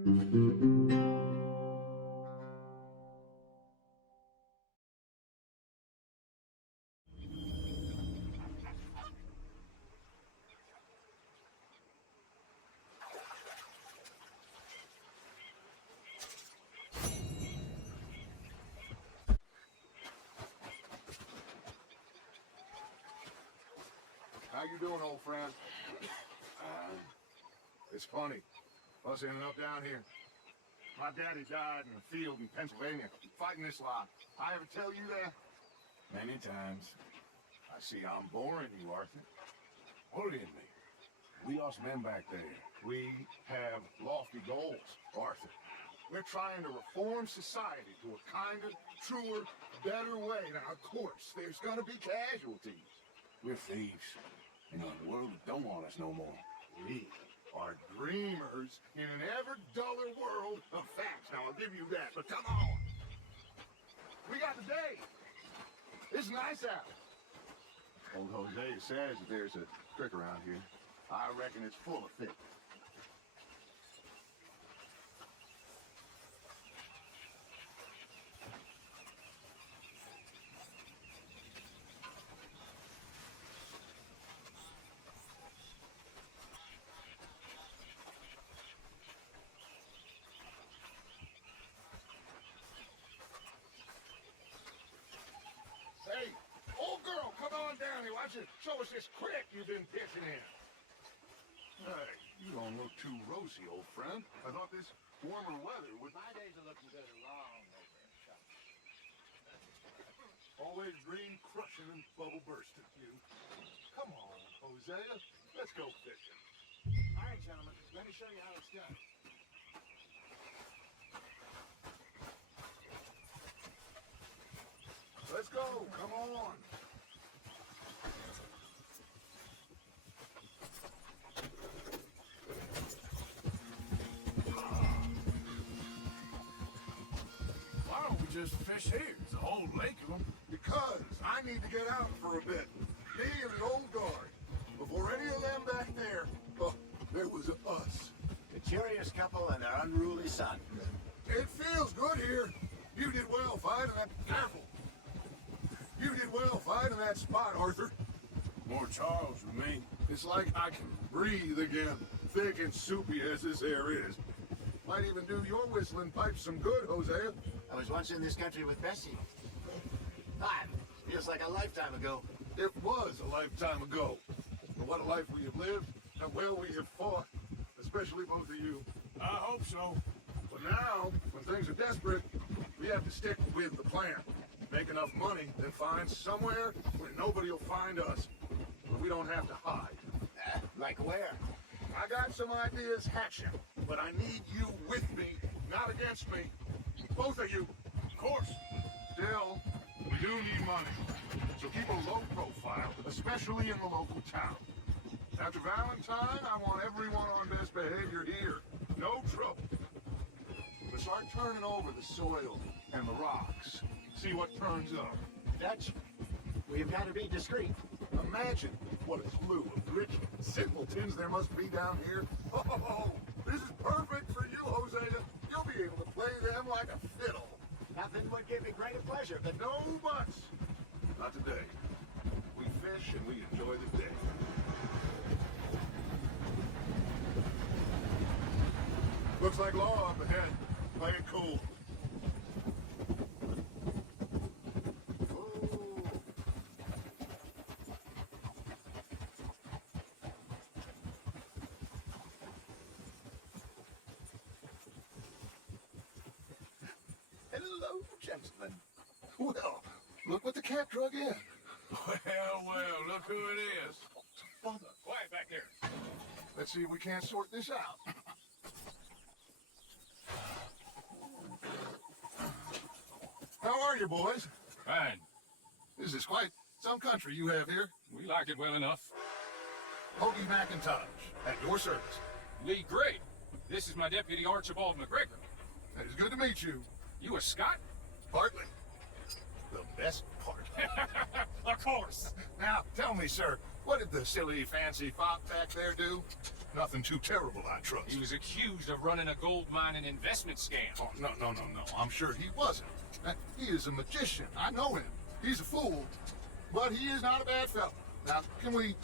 How you doing, old friend? It's funny, us ending up down here. My daddy died in a field in Pennsylvania, fighting this lot. I ever tell you that? Many times. I see I'm boring you, Arthur. Worrying me. We us men back there, we have lofty goals, Arthur. We're trying to reform society to a kinder, truer, better way. Now, of course, there's gonna be casualties. We're thieves. In a world that don't want us no more. We are dreamers in an ever duller world of facts. Now, I'll give you that, but come on. We got the day. It's nice out. Old Jose says that there's a trick around here. I reckon it's full of fish. Hey, old girl, come on down here. Why don't you show us this creek you've been fishing in? Hey, you don't look too rosy, old friend. I thought this warmer weather would... My days are looking good long over. Always green crushing and bubble bursting, you. Come on, Hosea. Let's go fishing. All right, gentlemen, let me show you how it's done. Let's go. Come on. Why don't we just fish here? There's a whole lake of them. Because I need to get out for a bit. Me and an old guard. Before any of them back there, oh, there was us. The curious couple and their unruly son. It feels good here. You did well finding that... Careful. You did well finding that spot, Arthur. More Charles with me. It's like I can breathe again, thick and soupy as this air is. Might even do your whistling pipes some good, Hosea. I was once in this country with Bessie. God, feels like a lifetime ago. It was a lifetime ago. And what a life we have lived, and well we have fought. Especially both of you. I hope so. But now, when things are desperate, we have to stick with the plan. Make enough money, then find somewhere where nobody will find us. Where we don't have to hide. Like where? I got some ideas hatching, but I need you with me, not against me. Both of you. Of course. Still, we do need money. So keep a low profile, especially in the local town. After Valentine, I want everyone on best behavior here. No trouble. But start turning over the soil and the rocks. See what turns up. Dutch, we've got to be discreet. Imagine what a slew of rich simpletons there must be down here. Oh, this is perfect for you, Hosea. You'll be able to play them like a fiddle. Nothing would give me greater pleasure than... No buts. Not today. We fish and we enjoy the day. Looks like law up ahead. Play it cool. Hello, gentlemen. Well, look what the cat drug in. Well, look who it is. Father, Quiet back there. let's see if we can't sort this out. How are you, boys? Fine. This is quite some country you have here. We like it well enough. Hoagie McIntosh, at your service. Lee Gray. This is my deputy Archibald McGregor. It is good to meet you. You a Scot? Partly. The best part. Of course. Now, tell me, sir, What did the silly, fancy fop back there do? Nothing too terrible, I trust. He was accused of running a gold mine and investment scam. Oh, no. I'm sure he wasn't. He is a magician. I know him. He's a fool, but he is not a bad fellow. Now, can we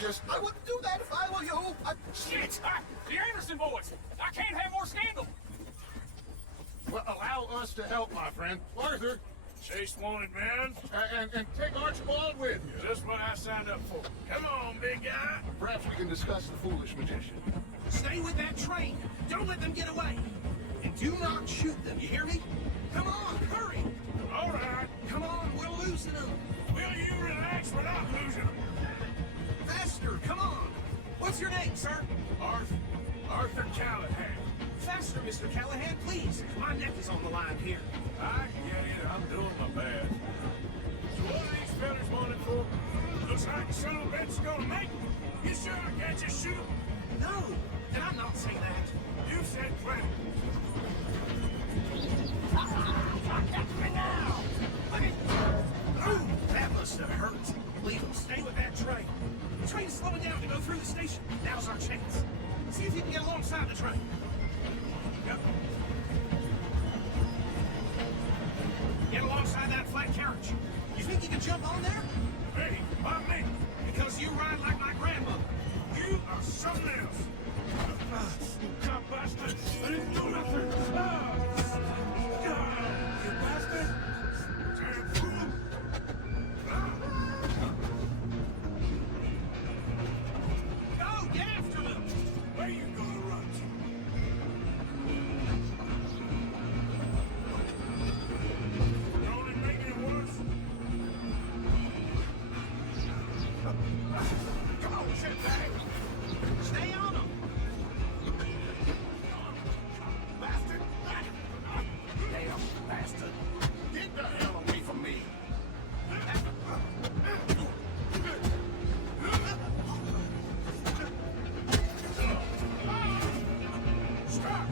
just... I wouldn't do that if I were you. Shit! The Anderson boys! I can't have more scandal! Well, allow us to help, my friend. Arthur, Chase wanted, man. and take Archibald with you. Just what I signed up for. Come on, big guy. Perhaps we can discuss the foolish magician. Stay with that train. Don't let them get away. And do not shoot them, you hear me? Come on, hurry. All right. Come on, we're losing them. Will you relax? We're not losing them. Faster, come on. What's your name, sir? Arthur Callahan. Faster, Mr. Callahan, please. My neck is on the line here. I get it. I'm doing my best. So what are these fellas wanted for? Looks like the son of a bitch is gonna make it. You sure I can't just shoot him? No, and I'm not saying that. You said plenty. Ooh, that must have hurt. Leave them. Stay with that train. The train's slowing down to go through the station. Now's our chance. See if you can get alongside the train. Yep. Get alongside that flat carriage. You think you can jump on there? Hey, by me. Because you ride like my grandmother. You are something else. You cop bastard. I didn't do nothing. You bastard. Damn fool. Go, get after them. Where you gonna run to? You're only making it worse. Come on, sit back. Stay on them. Bastard. Damn bastard. Get the hell away from me. Stop.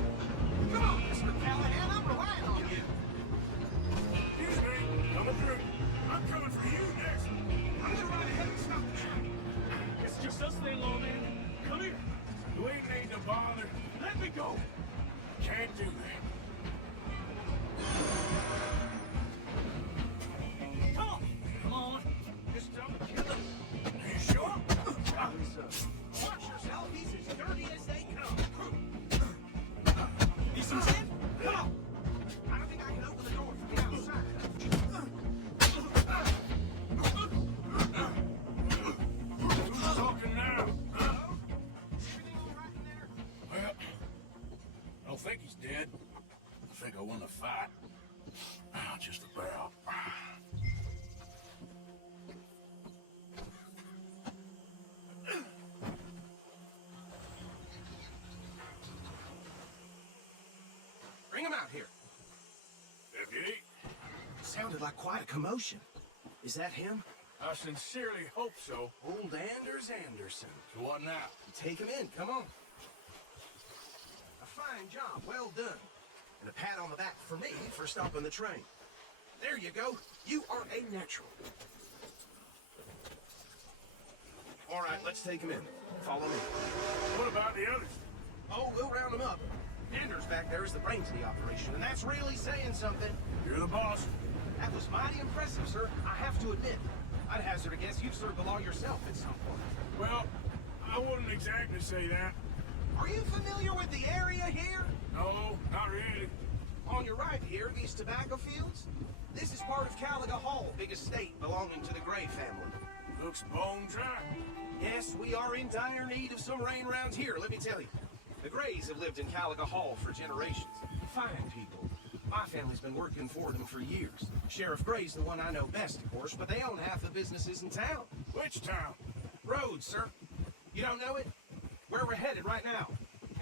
Come on, Mr. Callahan. I'm relying on you. Excuse me. Coming through. I'm coming for you next. I'm gonna ride ahead and stop the train. It's just us thing, old man. Come here. You ain't need to bother. Let me go. Can't do that. Come on. Come on. Just don't kill him. Are you sure? Watch yourself. He's as dirty as they come. You see Ted? Come on. I don't think I can open the door from the outside. Who's talking now? Hello? Everything all right in there? Well, I don't think he's dead. I think I won the fight. Just about. Bring him out here. Deputy, Sounded like quite a commotion. Is that him? I sincerely hope so. Old Anders Anderson. So what now? Take him in. Come on. A fine job. Well done. And a pat on the back for me for stopping the train. There you go. You are a natural. All right, let's take him in. Follow me. What about the others? Oh, we'll round him up. Anders back there is the brains of the operation, and that's really saying something. You're the boss. That was mighty impressive, sir. I have to admit. I'd hazard a guess you've served the law yourself at some point. Well, I wouldn't exactly say that. Are you familiar with the area here? No, not really. On your right here, these tobacco fields? This is part of Caliga Hall, big estate belonging to the Gray family. Looks bone dry. Yes, we are in dire need of some rain round here, let me tell you. The Grays have lived in Caliga Hall for generations. Fine people. My family's been working for them for years. Sheriff Gray's the one I know best, of course, but they own half the businesses in town. Which town? Rhodes, sir. You don't know it? Where we're headed right now.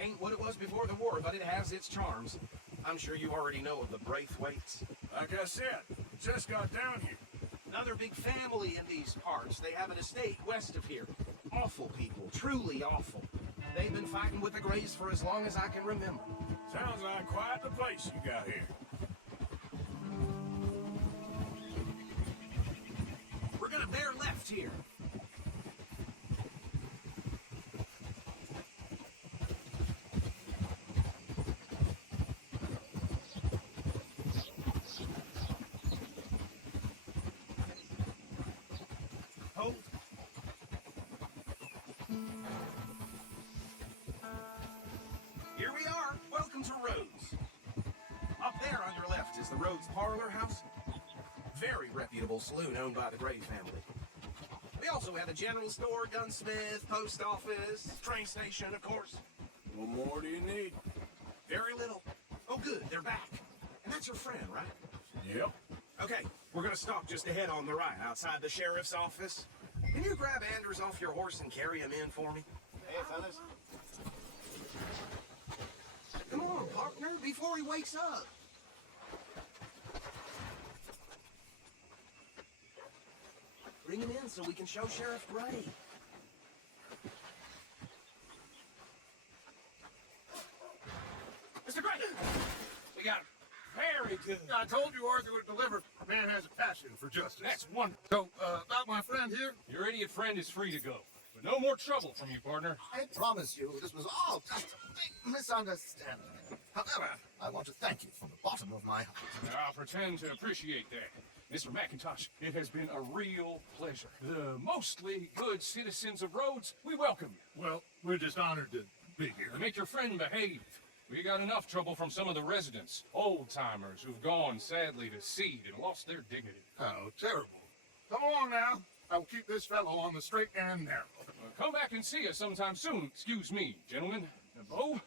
Ain't what it was before the war, but it has its charms. I'm sure you already know of the Braithwaites. Like I said, just got down here. Another big family in these parts. They have an estate west of here. Awful people, truly awful. They've been fighting with the Grays for as long as I can remember. Sounds like quite the place you got here. We're gonna bear left here. Parlor House. Very reputable saloon owned by the Gray family. We also have a general store, gunsmith, post office, train station, of course. What more do you need? Very little. Oh, good, they're back. And that's your friend, right? Yep. Okay, we're gonna stop just ahead on the right, outside the sheriff's office. Can you grab Anders off your horse and carry him in for me? Hey, fellas. Come on, partner, before he wakes up. Bring him in so we can show Sheriff Gray. Mr. Gray! We got him. Very good. I told you Arthur would deliver. A man has a passion for justice. That's wonderful. So, about my friend here? Your idiot friend is free to go. But no more trouble from you, partner. I promise you, this was all just a big misunderstanding. However, I want to thank you from the bottom of my heart. I'll pretend to appreciate that. Mr. McIntosh, it has been a real pleasure. The mostly good citizens of Rhodes, we welcome you. Well, we're just honored to be here. To make your friend behave. We got enough trouble from some of the residents, old-timers who've gone, sadly, to seed and lost their dignity. How terrible. Come along now. I will keep this fellow on the straight and narrow. Come back and see us sometime soon. Excuse me, gentlemen. Bo,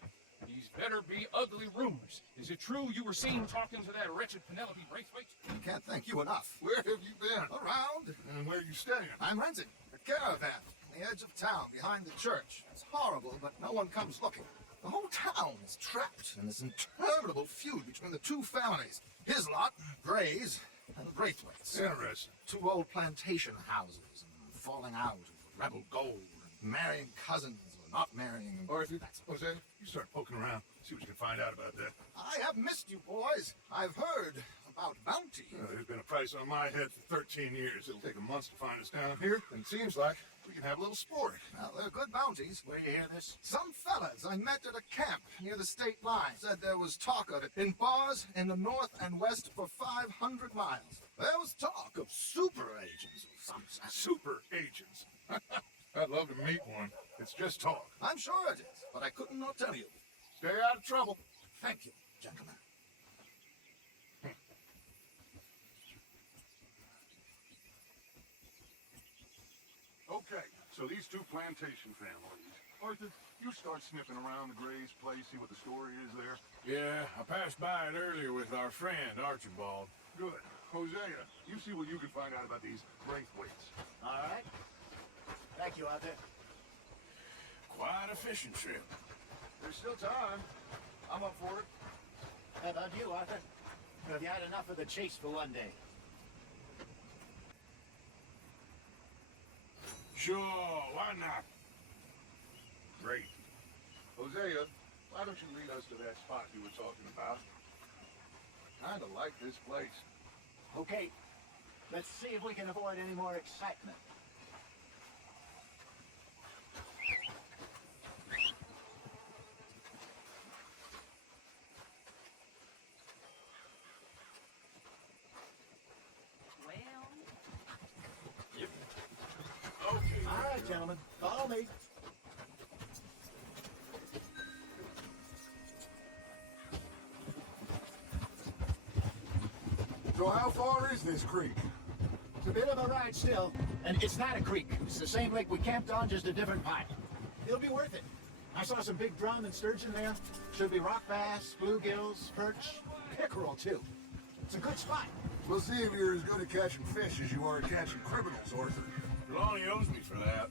these better be ugly rumors. Is it true you were seen talking to that wretched Penelope Braithwaite? I can't thank you enough. Where have you been? Around, And where are you staying? I'm renting a caravan on the edge of town behind the church. It's horrible, but no one comes looking. The whole town is trapped in this interminable feud between the two families. His lot, Gray's, and the Braithwaites. Interesting. Two old plantation houses, and falling out of rebel gold, and marrying cousins or not marrying. Arthur, Jose, you start poking around. See what you can find out about that. I have missed you, boys. I've heard about bounty. There's been a price on my head for 13 years. It'll take a month to find us down here, and it seems like we can have a little sport. Well, they're good bounties. Where you hear this? Some fellas I met at a camp near the state line said there was talk of it in bars in the north and west for 500 miles. There was talk of super agents of some sort. Super agents. I'd love to meet one. It's just talk. I'm sure it is, but I couldn't not tell you. Stay out of trouble. Thank you, gentlemen. Okay, so these two plantation families. Arthur, you start sniffing around the Gray's place, see what the story is there. Yeah, I passed by it earlier with our friend, Archibald. Good. Hosea, you see what you can find out about these Braithwaites. All right. Thank you, Arthur. Quite a fishing trip. There's still time. I'm up for it. How about you, Arthur? Have you had enough of the chase for one day? Sure, why not? Great. Hosea, why don't you lead us to that spot you were talking about? Kinda like this place. Okay. Let's see if we can avoid any more excitement. Okay. All right, gentlemen. Follow me. So how far is this creek? It's a bit of a ride still, and it's not a creek. It's the same lake we camped on, just a different pipe. It'll be worth it. I saw some big drum and sturgeon there. Should be rock bass, bluegills, perch, pickerel too. It's a good spot. We'll see if you're as good at catching fish as you are at catching criminals, Arthur. Lonnie owes me for that.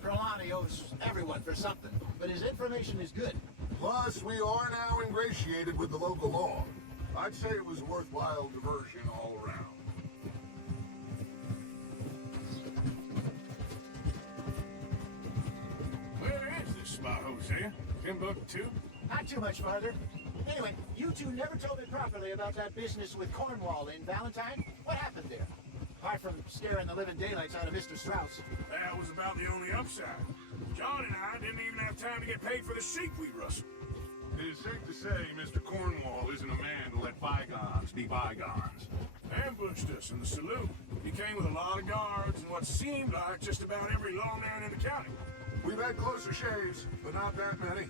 Trelawney owes everyone for something, but his information is good. Plus, we are now ingratiated with the local law. I'd say it was a worthwhile diversion all around. Where is this spot, Hosea? Timbuktu? Not too much farther. Anyway, you two never told me properly about that business with Cornwall in Valentine. What happened there? Apart from scaring the living daylights out of Mr. Strauss. That was about the only upside. John and I didn't even have time to get paid for the sheep we rustled. It is safe to say Mr. Cornwall isn't a man to let bygones be bygones. Ambushed us in the saloon. He came with a lot of guards and what seemed like just about every lawman in the county. We've had closer shaves, but not that many.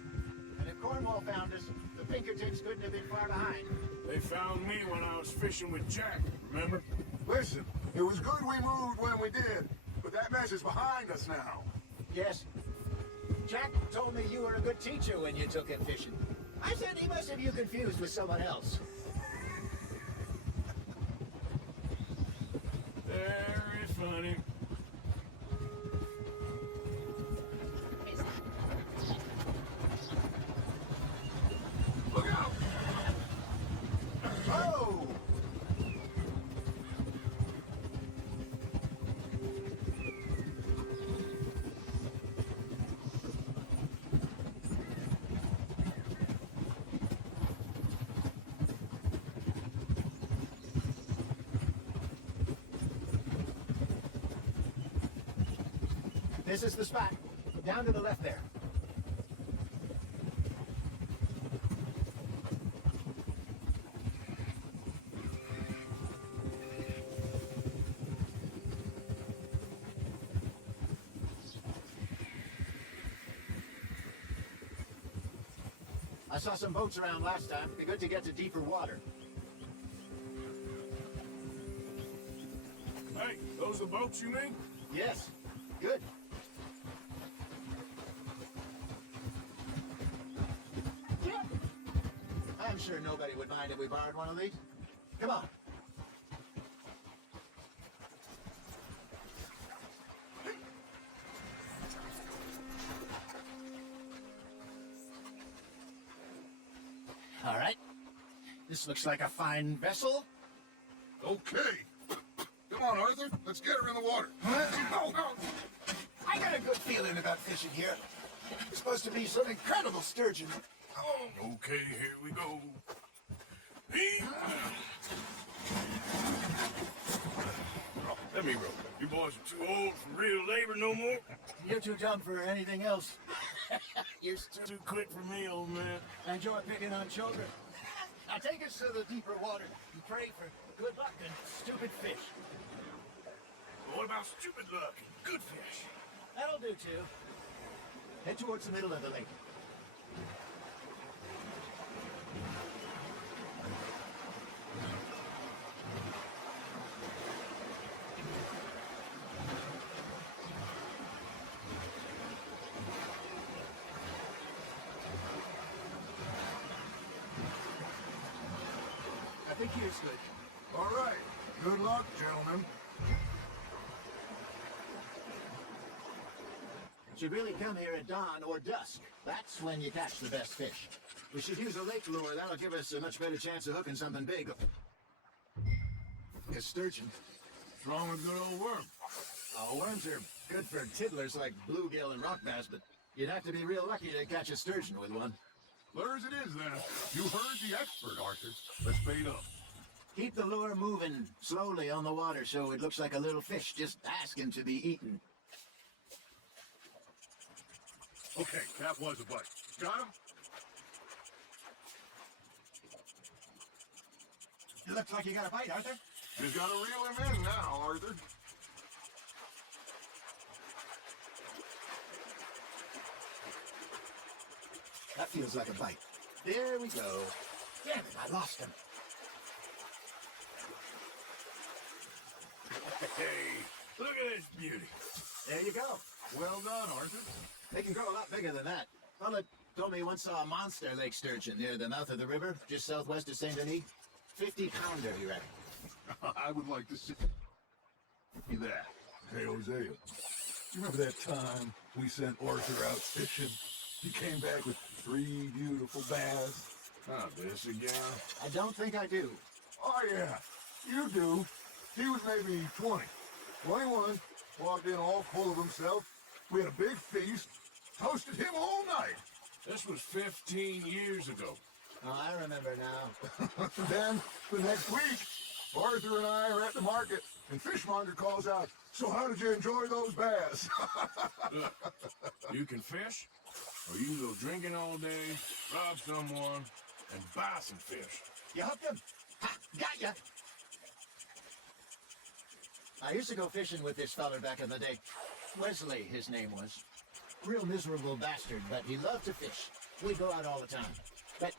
And if Cornwall found us, the Pinkertons couldn't have been far behind. They found me when I was fishing with Jack, remember? Listen, it was good we moved when we did, but that mess is behind us now. Yes. Jack told me you were a good teacher when you took him fishing. I said he must have you confused with someone else. Very funny. Look out! Oh! This is the spot. Down to the left there. I saw some boats around last time. Be good to get to deeper water. Hey, those the boats you mean? Yes. Good. Yeah. I'm sure nobody would mind if we borrowed one of these. Come on. All right. This looks like a fine vessel. Okay. Come on, Arthur. Let's get her in the water. I got a good feeling about fishing here. It's supposed to be some incredible sturgeon. Oh, okay, here we go. Hey. Let me row. You boys are too old for real labor no more. You're too dumb for anything else. You're Too quick for me, old man. enjoy picking on children. Now take us to the deeper water and pray for good luck and stupid fish. But what about stupid luck and good fish? That'll do too. Head towards the middle of the lake. I think here's good. All right. Good luck, gentlemen. Should really come here at dawn or dusk. That's when you catch the best fish. We should use a lake lure. That'll give us a much better chance of hooking something big. A sturgeon. What's wrong with good old worm? Oh, worms are good for tiddlers like bluegill and rock bass, but you'd have to be real lucky to catch a sturgeon with one. Clear as it is, then. You heard the expert, Arthur. Let's bait up. Keep the lure moving slowly on the water so it looks like a little fish just asking to be eaten. Okay, that was a bite. Got him? It looks like you got a bite, Arthur. Just gotta reel him in now, Arthur. That feels like a bite. There we go. Damn it, I lost him. Hey, look at this beauty. There you go. Well done, Arthur. They can grow a lot bigger than that. Fella told me he once saw a monster lake sturgeon near the mouth of the river, just southwest of St. Denis. 50-pounder, he reckon. I would like to see that. Hey, Hosea. Do you remember that time we sent Arthur out fishing? He came back with 3 beautiful bass. Not this again. I don't think I do. Oh, yeah. You do. He was maybe 20. 21. Walked in all full of himself. We had a big feast. Toasted him all night. This was 15 years ago. Oh, I remember now. Then, the next week, Arthur and I are at the market, and Fishmonger calls out, "So how did you enjoy those bass?" Look, you can fish, or you can go drinking all day, rob someone, and buy some fish. You hooked him? Ha! Got ya! I used to go fishing with this feller back in the day. Wesley, his name was. Real miserable bastard, but he loved to fish. We'd go out all the time. But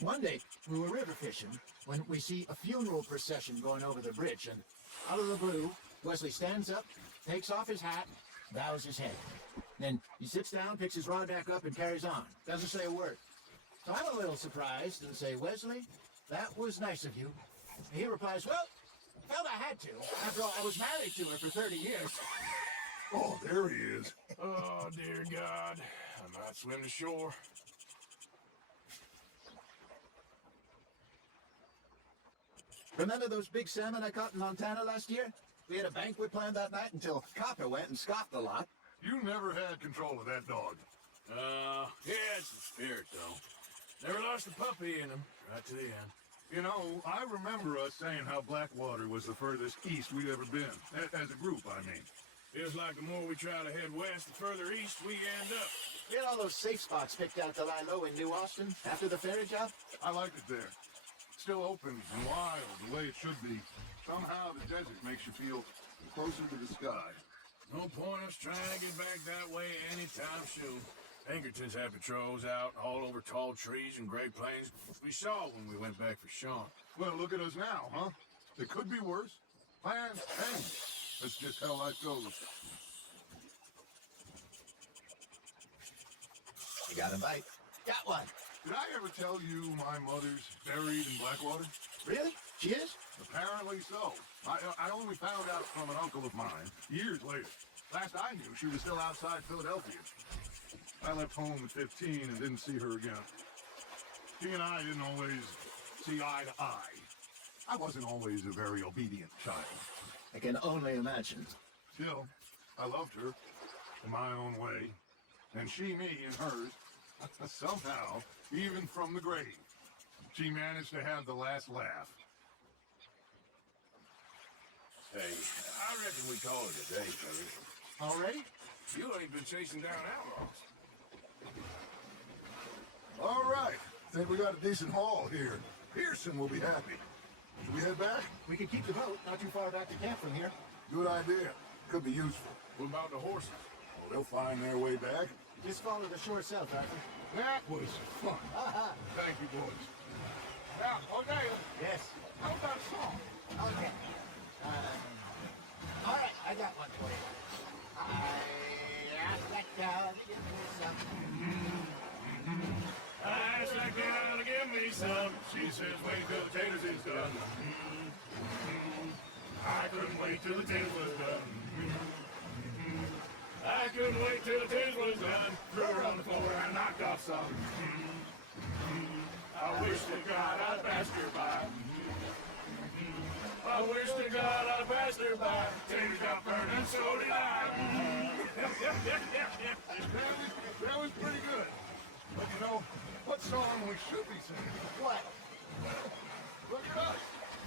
One day, we were river fishing when we see a funeral procession going over the bridge, and out of the blue, Wesley stands up, takes off his hat, bows his head. Then he sits down, picks his rod back up, and carries on. Doesn't say a word. So I'm a little surprised and say, Wesley, that was nice of you. And he replies, well, felt I had to. After all, I was married to her for 30 years. Oh, there he is. Oh, dear God. I might swim to shore. Remember those big salmon I caught in Montana last year? We had a banquet planned that night until Copper went and scoffed a lot. You never had control of that dog. Yeah, it's the spirit, though. Never lost a puppy in him, right to the end. You know, I remember us saying how Blackwater was the furthest east we'd ever been. As a group, I mean. Feels like the more we try to head west, the further east we end up. We had all those safe spots picked out to lie low in New Austin after the ferry job. I like it there. Still open and wild, the way it should be. Somehow the desert makes you feel closer to the sky. No point us trying to get back that way anytime soon. Pinkertons have patrols out all over tall trees and Great Plains. We saw when we went back for Sean. Well, look at us now, huh? It could be worse. Plans change. That's just how life goes. You got a bite? Got one. Did I ever tell you my mother's buried in Blackwater? Really? She is? Apparently so. I only found out from an uncle of mine years later. Last I knew, she was still outside Philadelphia. I left home at 15 and didn't see her again. She and I didn't always see eye to eye. I wasn't always a very obedient child. I can only imagine. Still, I loved her in my own way, and she me in hers. Somehow, even from the grave, she managed to have the last laugh. Hey, I reckon we call it a day, fellas. Already? You ain't been chasing down outlaws. All right, think we got a decent haul here. Pearson will be happy. Should we head back? We could keep the boat not too far back to camp from here. Good idea. Could be useful. What about the horses? Well, they'll find their way back. Just follow the shore south, Arthur. That was fun. Thank you, boys. Now, O'Neill, Yes. how about a song? Okay. All right, I got one for you. I asked that cow to give me some. I asked that girl to give me some. She says, wait till the taters is done. I couldn't wait till the taters was done. I couldn't wait till the taters was done. Threw her on the floor and knocked off some. I wish to God I'd passed her by. I wish to God I'd passed her by. Taters got burned and so did I. That was pretty good. But you know, what song we should be singing? What? Look at us.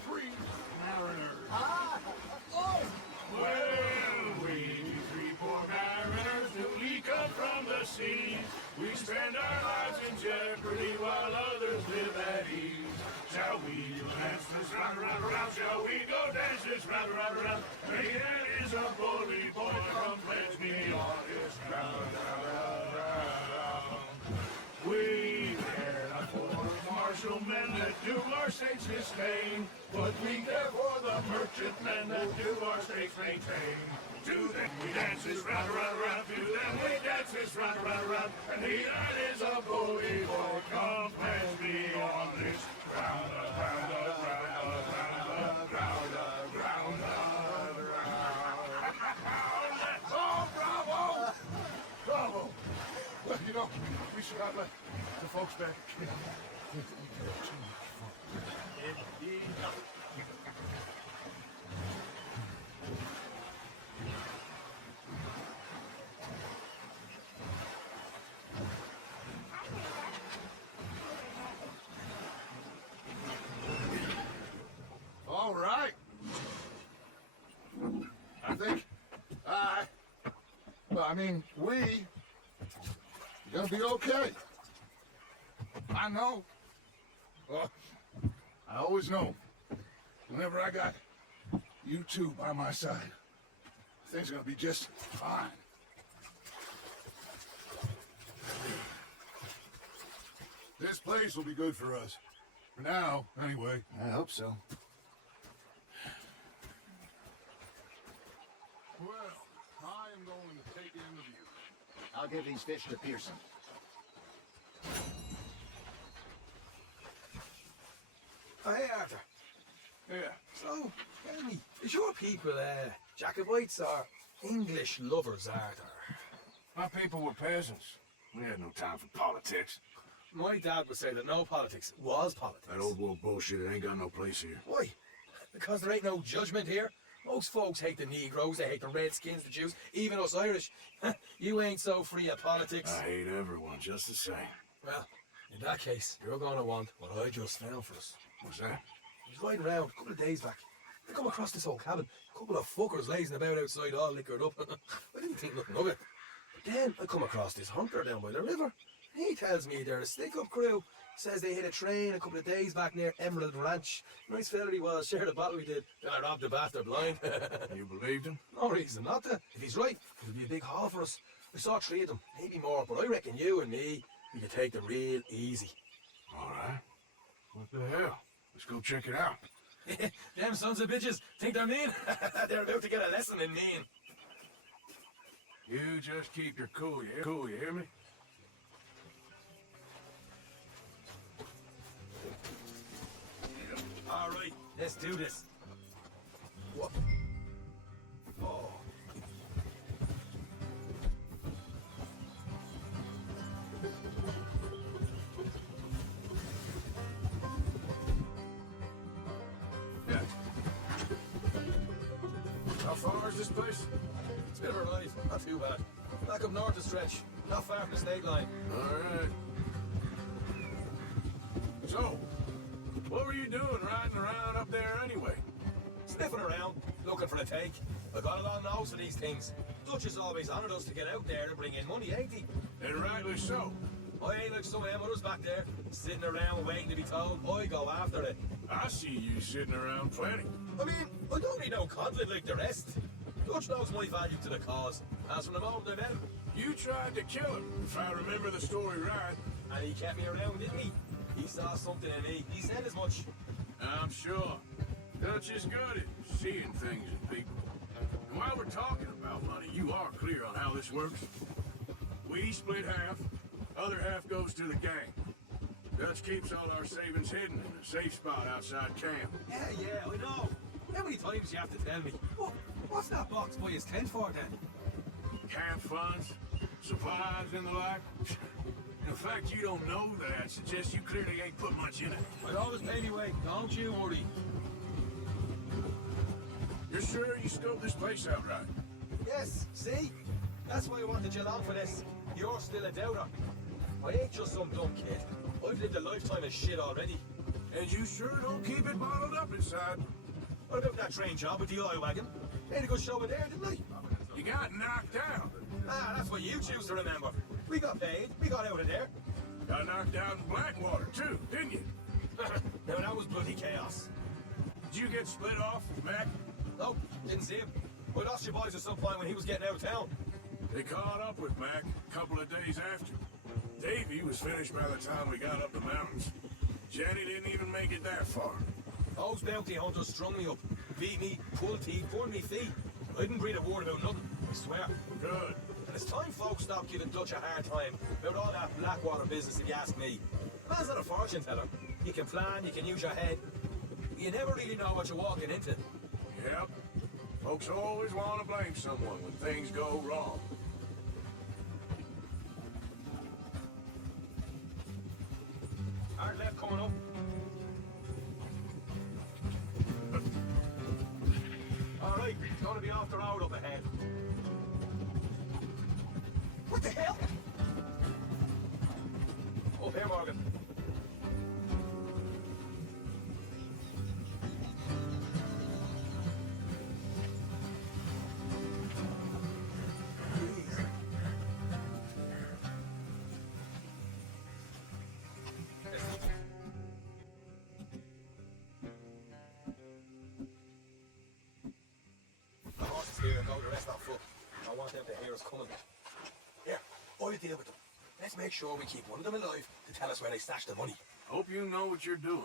Three mariners. Ah! Oh! Well, we three poor mariners newly come from the seas. We spend our lives in jeopardy while others live at ease. Shall we dance this round, round, round? Shall we go dance this round, round, round? Hey, that is a bully boy, come pledge me on his crown. We care not for the martial men that do our states disdain, but we care for the merchantmen that do our states maintain. To them we dance this round, round, round. To them we dance this round, round, round. And he that is a bully boy, come pledge me on this ground, ground, ground, ground, ground, ground, ground. Oh, bravo! Bravo! Well, you know, we should have let the folks back at camp. All right. I think we're gonna be okay. I know. Well, I always know. Whenever I got you two by my side, things are gonna be just fine. This place will be good for us. For now, anyway. I hope so. Well, I am going to take in the view. I'll give these fish to Pearson. Oh, hey, Arthur. Yeah. So, tell me, is your people, Jacobites or English lovers, Arthur? My people were peasants. We had no time for politics. My dad would say that no politics was politics. That old world bullshit ain't got no place here. Why? Because there ain't no judgment here? Most folks hate the Negroes, they hate the Redskins, the Jews, even us Irish. You ain't so free of politics. I hate everyone just the same. Well, in that case, you're gonna want what I just found for us. What's that? I was riding around a couple of days back. I come across this old cabin. A couple of fuckers lazing about outside all liquored up. I didn't think nothing of it. But then I come across this hunter down by the river. He tells me they're a stick-up crew. Says they hit a train a couple of days back near Emerald Ranch. Nice fella he was, shared a battle we did. Then I robbed the bastard blind. You believed him? No reason not to. If he's right, it'll be a big haul for us. We saw 3 of them, maybe more, but I reckon you and me, we could take them real easy. All right. What the hell? Let's go check it out. Them sons of bitches think they're mean. They're about to get a lesson in mean. You just keep your cool, you hear me? All right, let's do this. What? Oh. Yeah. How far is this place? It's a bit of a ride, not too bad. Back up north to stretch, not far from the state line. All right. So, what were you doing riding around up there anyway? Sniffing around, looking for a take. I got a long nose for these things. Dutch has always honoured us to get out there to bring in money, ain't he? And rightly so. I ain't like some of them others back there, sitting around waiting to be told. I go after it. I see you sitting around plenty. I mean, I don't need no conflict like the rest. Dutch knows my value to the cause. As from the moment I met him, You tried to kill him, if I remember the story right. and he kept me around, didn't he? He saw something in me. He said as much. I'm sure. Dutch is good at seeing things in people. And while we're talking about money, you are clear on how this works. We split half, other half goes to the gang. Dutch keeps all our savings hidden in a safe spot outside camp. Yeah, I know. How many times you have to tell me? What's that box by his tent for then? Camp funds, supplies, and the like. The fact you don't know that suggests you clearly ain't put much in it. I'd always pay me way. Don't you worry. You're sure you scoped this place out right? Yes, see? That's why I wanted you along for this. You're still a doubter. I ain't just some dumb kid. I've lived a lifetime of shit already. And you sure don't keep it bottled up inside. What about that train job with the oil wagon? Made a good show in there, didn't I? You got knocked down. Ah, that's what you choose to remember. We got paid. We got out of there. Got knocked out in Blackwater, too, didn't you? Now, that was bloody chaos. Did you get split off with Mac? Nope, didn't see him. We lost your boys at some point when he was getting out of town. They caught up with Mac a couple of days after. Davy was finished by the time we got up the mountains. Jenny didn't even make it that far. Those bounty hunters strung me up. Beat me, pulled teeth, pulled me feet. I didn't breathe a word about nothing, I swear. Good. And it's time folks stop giving Dutch a hard time about all that Blackwater business, if you ask me. Man's not a fortune teller. You can plan, you can use your head. You never really know what you're walking into. Yep. Folks always want to blame someone when things go wrong. Hard left coming up. All right, it's going to be off the road up ahead. What the hell? Up here, Morgan. The horses here and go the rest on foot. I want them to hear us coming. Here, I'll deal with them. Let's Let's make sure we keep one of them alive to tell us where they stashed the money. Hope you know what you're doing.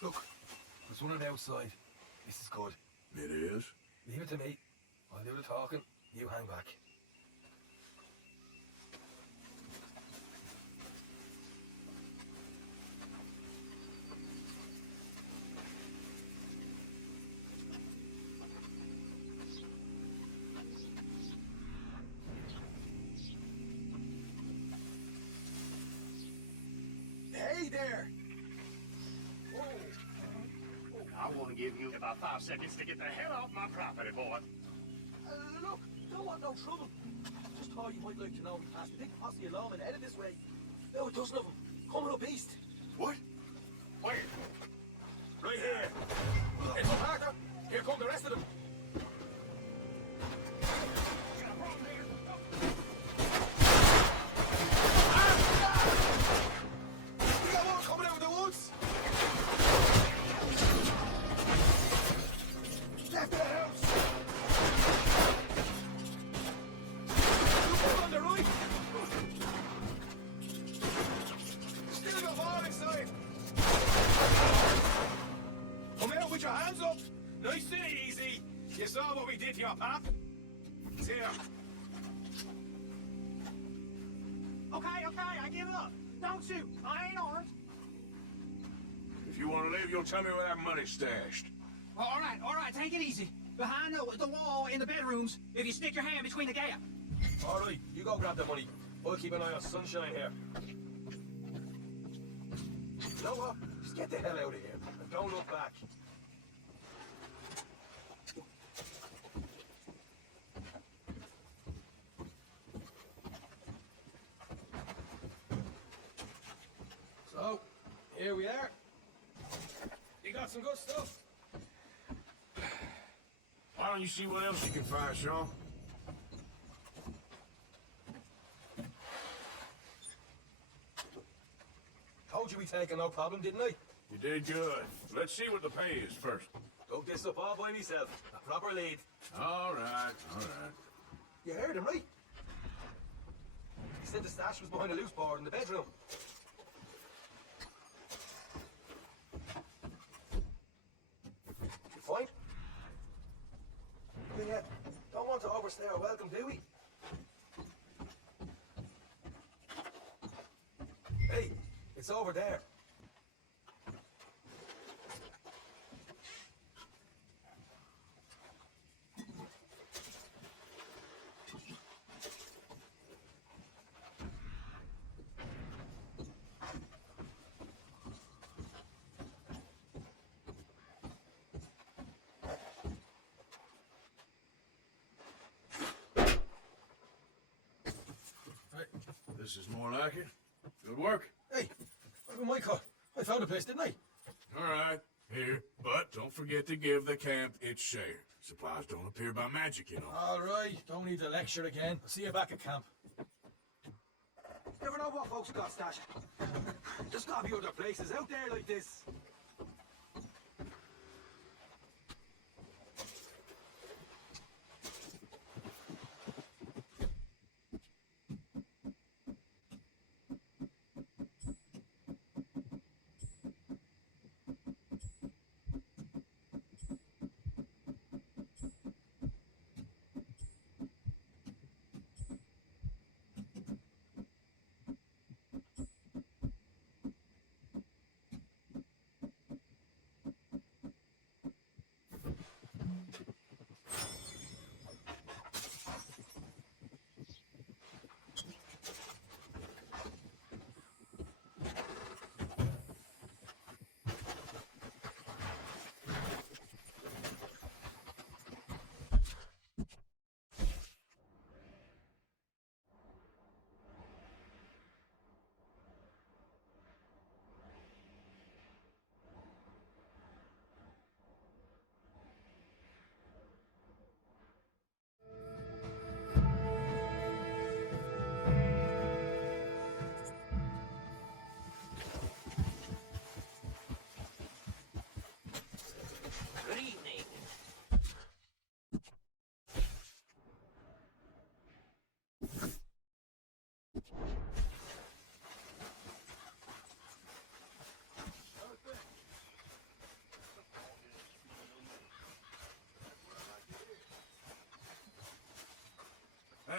Look, there's one on the outside. This is good. It is? Leave it to me. I'll do the talking. You hang back. Hey there! I want to give you about 5 seconds to get the hell off my property, boy. Look, don't want no trouble. Just thought you might like to know we passed a big posse of lawmen headed this way. About a dozen of them, coming up east. What? Where? Right here. It's up, Parker. Here come the rest of them. We got one coming out of the woods. Left the house. Look on the right. Still got more inside. Come out with your hands up. Nice and easy. You saw what we did to your pap. It's here. Okay, I give up. Don't shoot. I ain't armed. If you want to live, you'll tell me where that money's stashed. All right, take it easy. Behind the wall in the bedrooms, if you stick your hand between the gap. All right, you go grab the money. I'll keep an eye on Sunshine here. You know what? Just get the hell out of here and don't look back. So, here we are. You got some good stuff. Why don't you see what else you can find, Sean? Told you we taking no problem, didn't I? You did good. Let's see what the pay is first. Dug this up all by myself. A proper lead. All right, all right. You heard him, right? He said the stash was behind a loose board in the bedroom. You fine? Yeah, don't want to overstay our welcome, do we? Hey, it's over there. This is more like it. Good work. Hey, Michael, I found a place, didn't I? All right, here. But don't forget to give the camp its share. Supplies don't appear by magic, you know. All right, don't need the lecture again. I'll see you back at camp. Never know what folks got stashed. There's gotta be other places out there like this.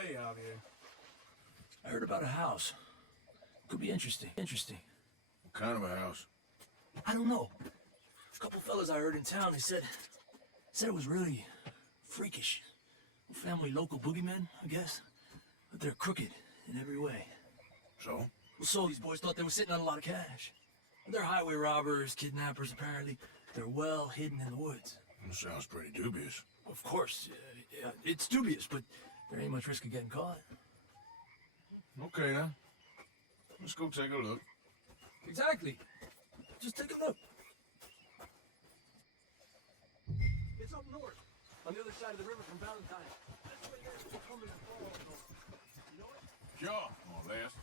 Hey, Javier. I heard about a house. Could be interesting. What kind of a house? I don't know. A couple fellas I heard in town, they said it was really freakish. Family local boogeymen, I guess. But they're crooked in every way. So? Well, so these boys thought they were sitting on a lot of cash. They're highway robbers, kidnappers, apparently. They're well hidden in the woods. That sounds pretty dubious. Of course, yeah, it's dubious, but there ain't much risk of getting caught. Okay, then. Let's go take a look. Exactly. Just take a look. It's up north, on the other side of the river from Valentine. That's where you're coming to fall. You know it? Sure, more or less.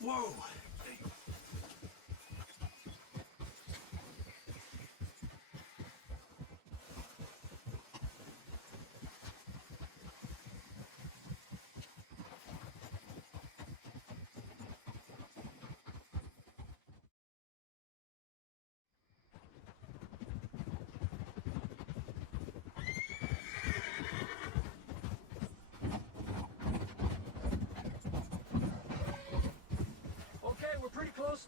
Whoa! Okay, we're pretty close.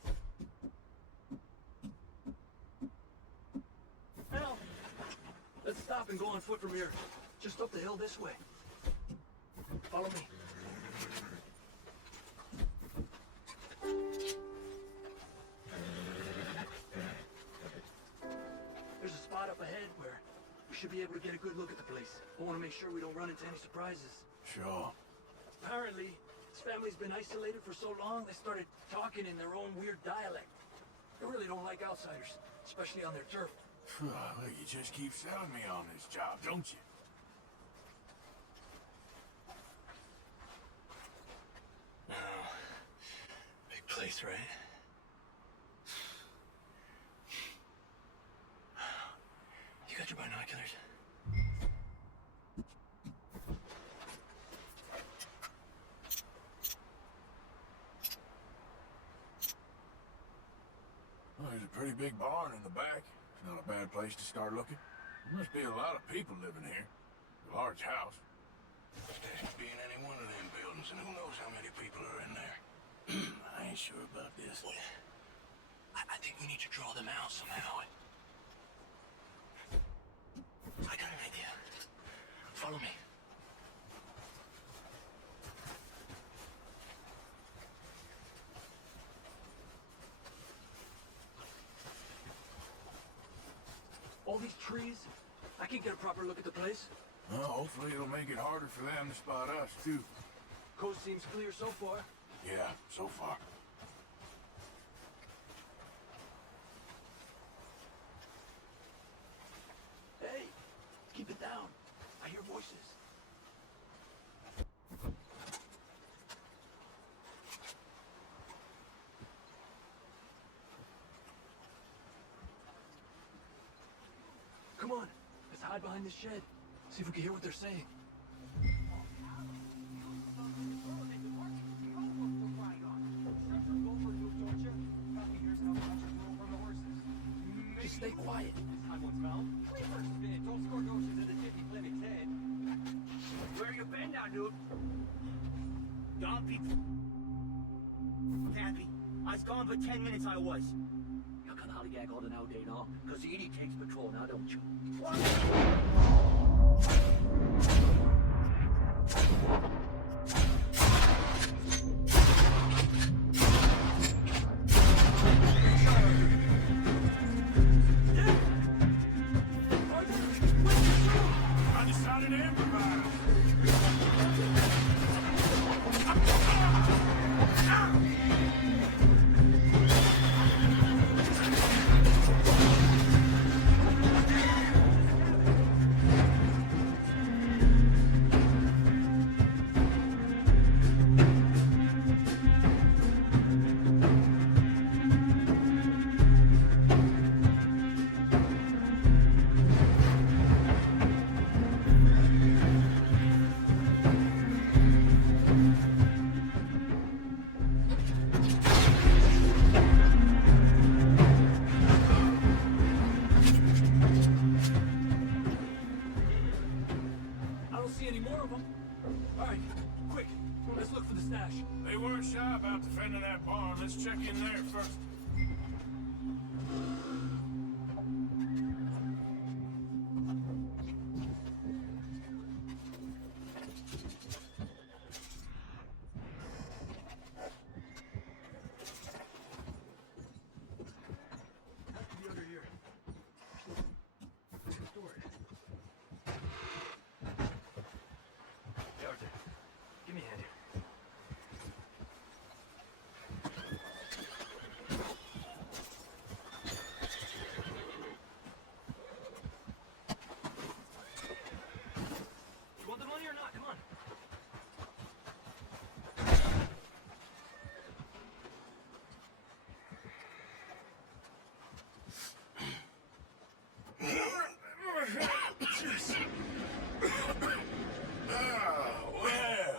Now, let's stop and go on foot from here. Just up the hill this way. Follow me. There's a spot up ahead where we should be able to get a good look at the place. I want to make sure we don't run into any surprises. Sure. Apparently, this family's been isolated for so long, they started talking in their own weird dialect. They really don't like outsiders, especially on their turf. Well, you just keep selling me on this job, don't you? Big place, right? You got your binoculars? Well, there's a pretty big barn in the back. It's not a bad place to start looking. There must be a lot of people living here. A large house. This could be in any one of them buildings, and who knows how many people are in there. I ain't sure about this. I think we need to draw them out somehow. I got an idea. Follow me. All these trees, I can get a proper look at the place. Well, hopefully it'll make it harder for them to spot us, too. Coast seems clear so far. Yeah, so far. Hey, keep it down. I hear voices. Come on, let's hide behind this shed. See if we can hear what they're saying. Just stay quiet. Where you been now, dude? Don't be happy. I was gone for 10 minutes, I was. You can hollygag all the nowadays, no? Because the idiot takes patrol now, don't you? I decided to improvise. end of that barn. Let's check in there first. Hey, Arthur. Give me a hand here. You want the money or not? Come on. Well,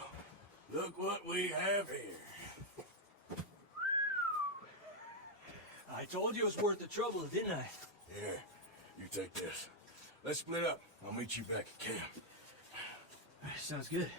look what we have here. I told you it was worth the trouble, didn't I? Yeah, you take this. Let's split up. I'll meet you back at camp. Sounds good.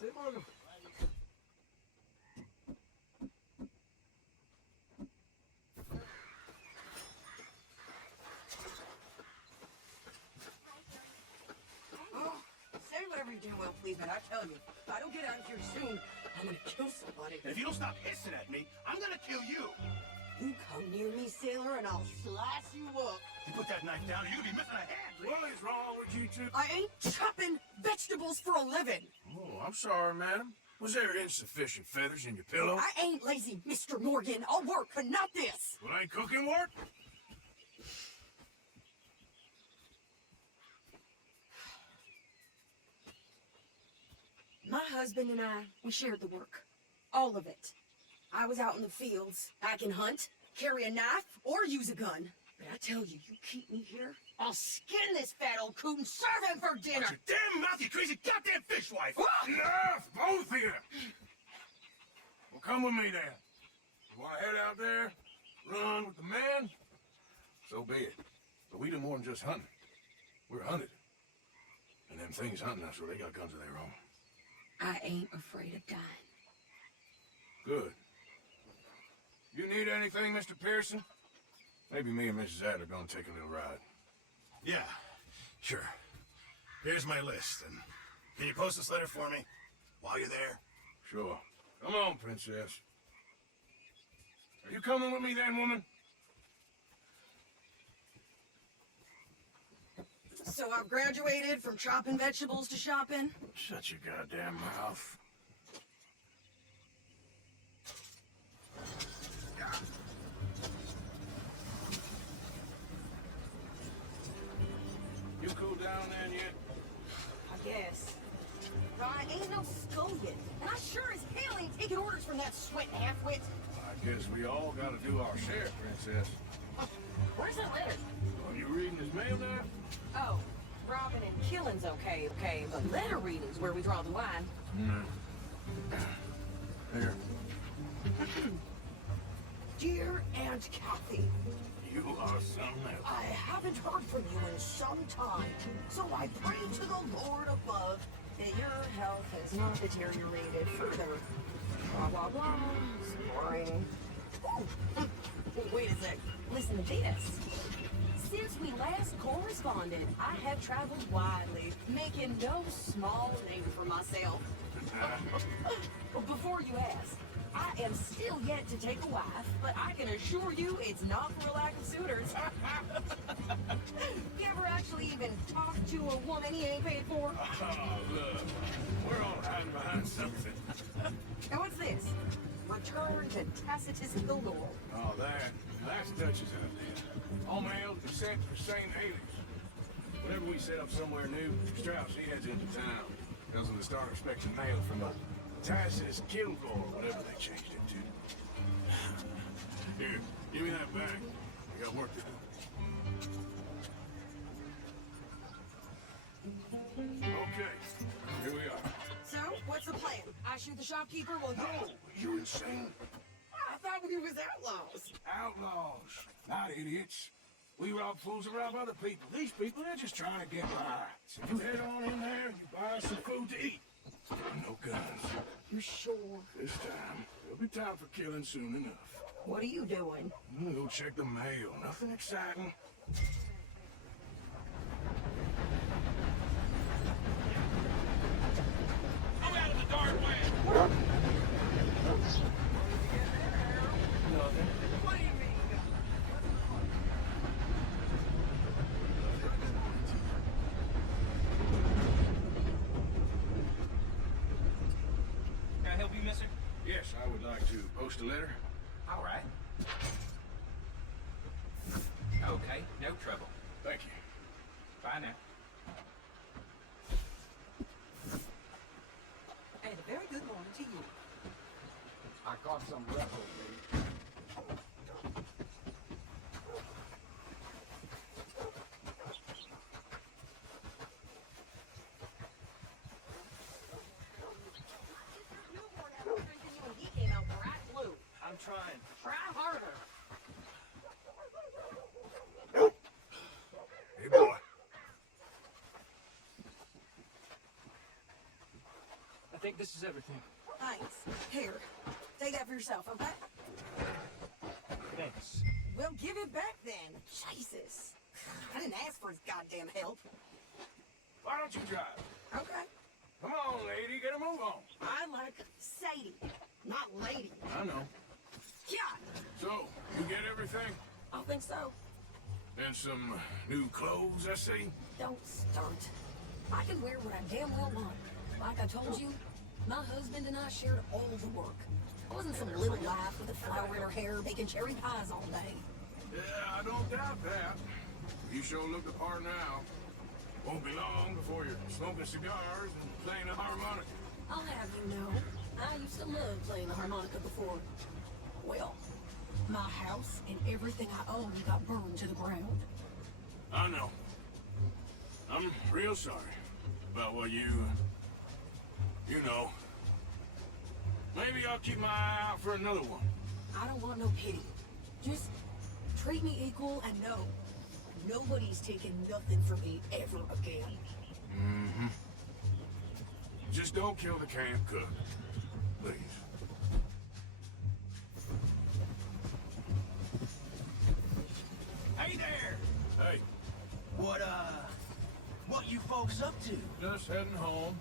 Say, Margo. Say whatever you're doing, well, please, man. I tell you, if I don't get out of here soon, I'm gonna kill somebody. And if you don't stop hissing at me, I'm gonna kill you. You come near me, sailor, and I'll slice you up. You put that knife down, or you're gonna be missing a hand. What is wrong with you two? I ain't chopping vegetables for a living. Oh, I'm sorry, madam. Was there insufficient feathers in your pillow? I ain't lazy, Mr. Morgan. I'll work, but not this. Well, ain't cooking work? My husband and I, we shared the work. All of it. I was out in the fields. I can hunt, carry a knife, or use a gun. But I tell you, you keep me here, I'll skin this fat old coot and serve him for dinner. Watch your damn mouth, you crazy goddamn fishwife! Enough, both of you! Well, come with me then. You want to head out there, run with the man? So be it. But we do more than just hunting. We're hunted. And them things hunting us, well, they got guns of their own. I ain't afraid of dying. Good. You need anything, Mr. Pearson? Maybe me and Mrs. Adler gonna take a little ride. Yeah, sure. Here's my list, and can you post this letter for me while you're there? Sure. Come on, princess. Are you coming with me then, woman? So I've graduated from chopping vegetables to shopping. Shut your goddamn mouth. You cool down then yet? I guess. But I ain't no scullion, and I sure as hell ain't taking orders from that sweating half-wit. I guess we all gotta do our share, princess. Where's that letter? Are you reading his mail now? Oh, robbing and killing's okay, but letter reading's where we draw the line. Here. Dear Aunt Kathy, You are something else. I haven't heard from you in some time, so I pray to the Lord above that your health has not deteriorated further. Blah, blah, blah. Boring. Ooh. Wait a sec. Listen to this. Since we last corresponded, I have traveled widely, making no small name for myself. Before you ask, I am still yet to take a wife, but I can assure you it's not for a lack of suitors. You ever actually even talk to a woman he ain't paid for? Oh, look. We're all hiding behind something. And what's this? Return to Tacitus Hildor. Oh, that's Dutch's idea. All mail except for St. Helens. Whenever we set up somewhere new, Strauss, he heads into town. Tells them to start expecting mail from a Tacitus Kilgore, whatever they changed it to. Here, give me that bag. I got work to do. Okay, here we are. So, what's the plan? I shoot the shopkeeper while you... No, you're insane. I thought we was outlaws. Outlaws, not idiots. We rob fools and rob other people. These people, they're just trying to get by. So you head on in there, you buy us some food to eat. No guns. You sure? This time, there'll be time for killing soon enough. What are you doing? I'm gonna go check the mail. Nothing exciting. I'm out of the dark way. What do you mean? Can I help you, mister? Yes, I would like to post a letter. All right. Okay, no trouble. Thank you. Bye now. And a very good morning to you. I caught some reprobate. He came out bright blue. I'm trying. Try harder. Hey, boy. I think this is everything. Thanks. Here, take that for yourself, okay? Thanks. Well, give it back then. Jesus. I didn't ask for his goddamn help. Why don't you drive? Okay. Come on, lady, get a move on. I like Sadie, not lady. I know. Yeah, So, you get everything? I think so. And some new clothes, I see? Don't start. I can wear what I damn well want. Like I told you, my husband and I shared all the work. I wasn't some little wife with a flower in her hair baking cherry pies all day. Yeah, I don't doubt that. You sure look the part now. Won't be long before you're smoking cigars and playing the harmonica. I'll have you know, I used to love playing the harmonica before. Well, my house and everything I own got burned to the ground. I know. I'm real sorry about what you know. Maybe I'll keep my eye out for another one. I don't want no pity. Just treat me equal and know nobody's taking nothing from me ever again. Mm-hmm. Just don't kill the camp cook. Please. Hey there! Hey, What you folks up to? just heading home.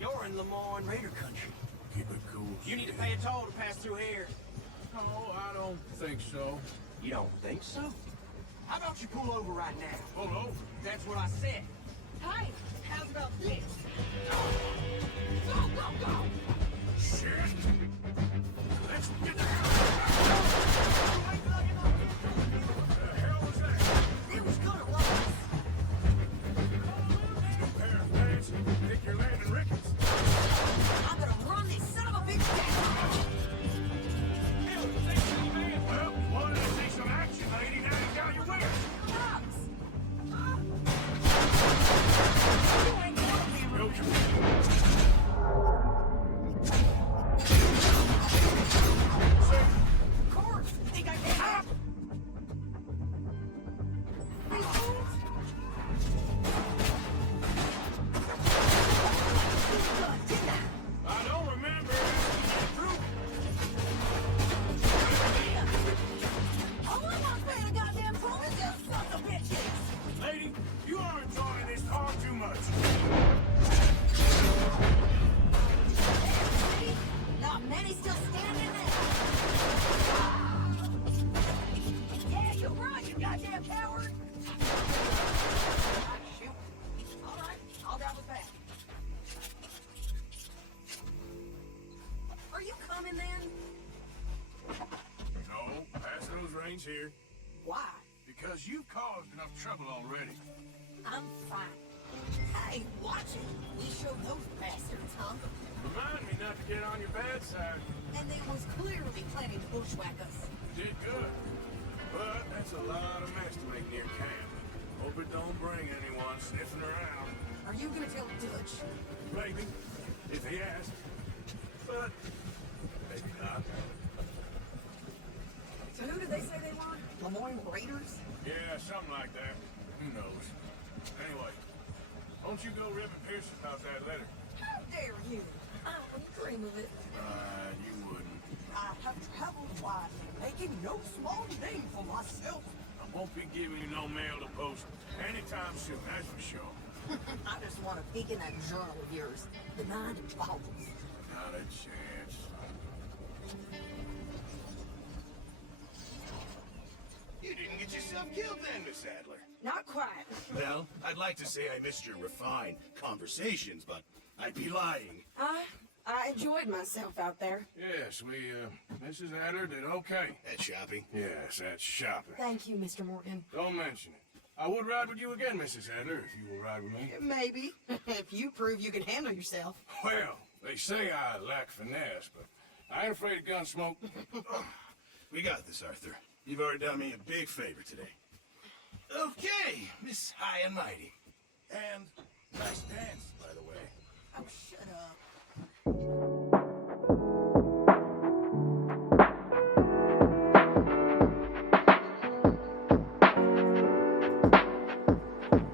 You're in Lemoyne Raider country. Keep it cool. You need to pay a toll to pass through here. No, I don't think so. You don't think so? How about you pull over right now? Pull over. That's what I said. Hey, how's about this? Go, go, go! Shit! Let's get the hell was that? It was gonna rise. New pair of pants. Think you're landing Ricketts? I'm gonna run this son of a bitch down. Hell, you think you man? Well, wanted to see some action, lady. Now you got your wish. Cops! Okay. Court, think I can help? I don't remember. Oh, I'm not paying a goddamn toll, you sons of bitches! Lady, you are enjoying this car too much. See? Not many still standing there. Yeah, you're right, you goddamn coward! Ah, shoot. All right, I'll down with that. Are you coming then? No, pass those reins here. Why? Because you've caused enough trouble already. I'm fine. Hey, watch it. We showed those bastards, huh? Remind me not to get on your bad side. And they was clearly planning to bushwhack us. You did good. But that's a lot of mess to make near camp. Hope it don't bring anyone sniffing around. Are you gonna tell Dutch? Maybe, if he asks. But maybe not. So who did they say they were? Lemoyne Raiders? Yeah, something like that. Who knows? Anyway, won't you go ribbing Pierce about that letter? How dare you? I wouldn't dream of it. You wouldn't. I have traveled wide, making no small name for myself. I won't be giving you no mail to post anytime soon, that's for sure. I just want to peek in that journal of yours. The mind follows. Not a chance. You didn't get yourself killed then, Miss Adler. Not quite. Well, I'd like to say I missed your refined conversations, but I'd be lying. I enjoyed myself out there. Yes, Mrs. Adler did okay. At shopping? Yes, that's shopping. Thank you, Mr. Morgan. Don't mention it. I would ride with you again, Mrs. Adler, if you will ride with me. Maybe. If you prove you can handle yourself. Well, they say I lack finesse, but I ain't afraid of gun smoke. We got this, Arthur. You've already done me a big favor today. Okay, Miss High and Mighty. And nice pants, by the way. Oh, shut up.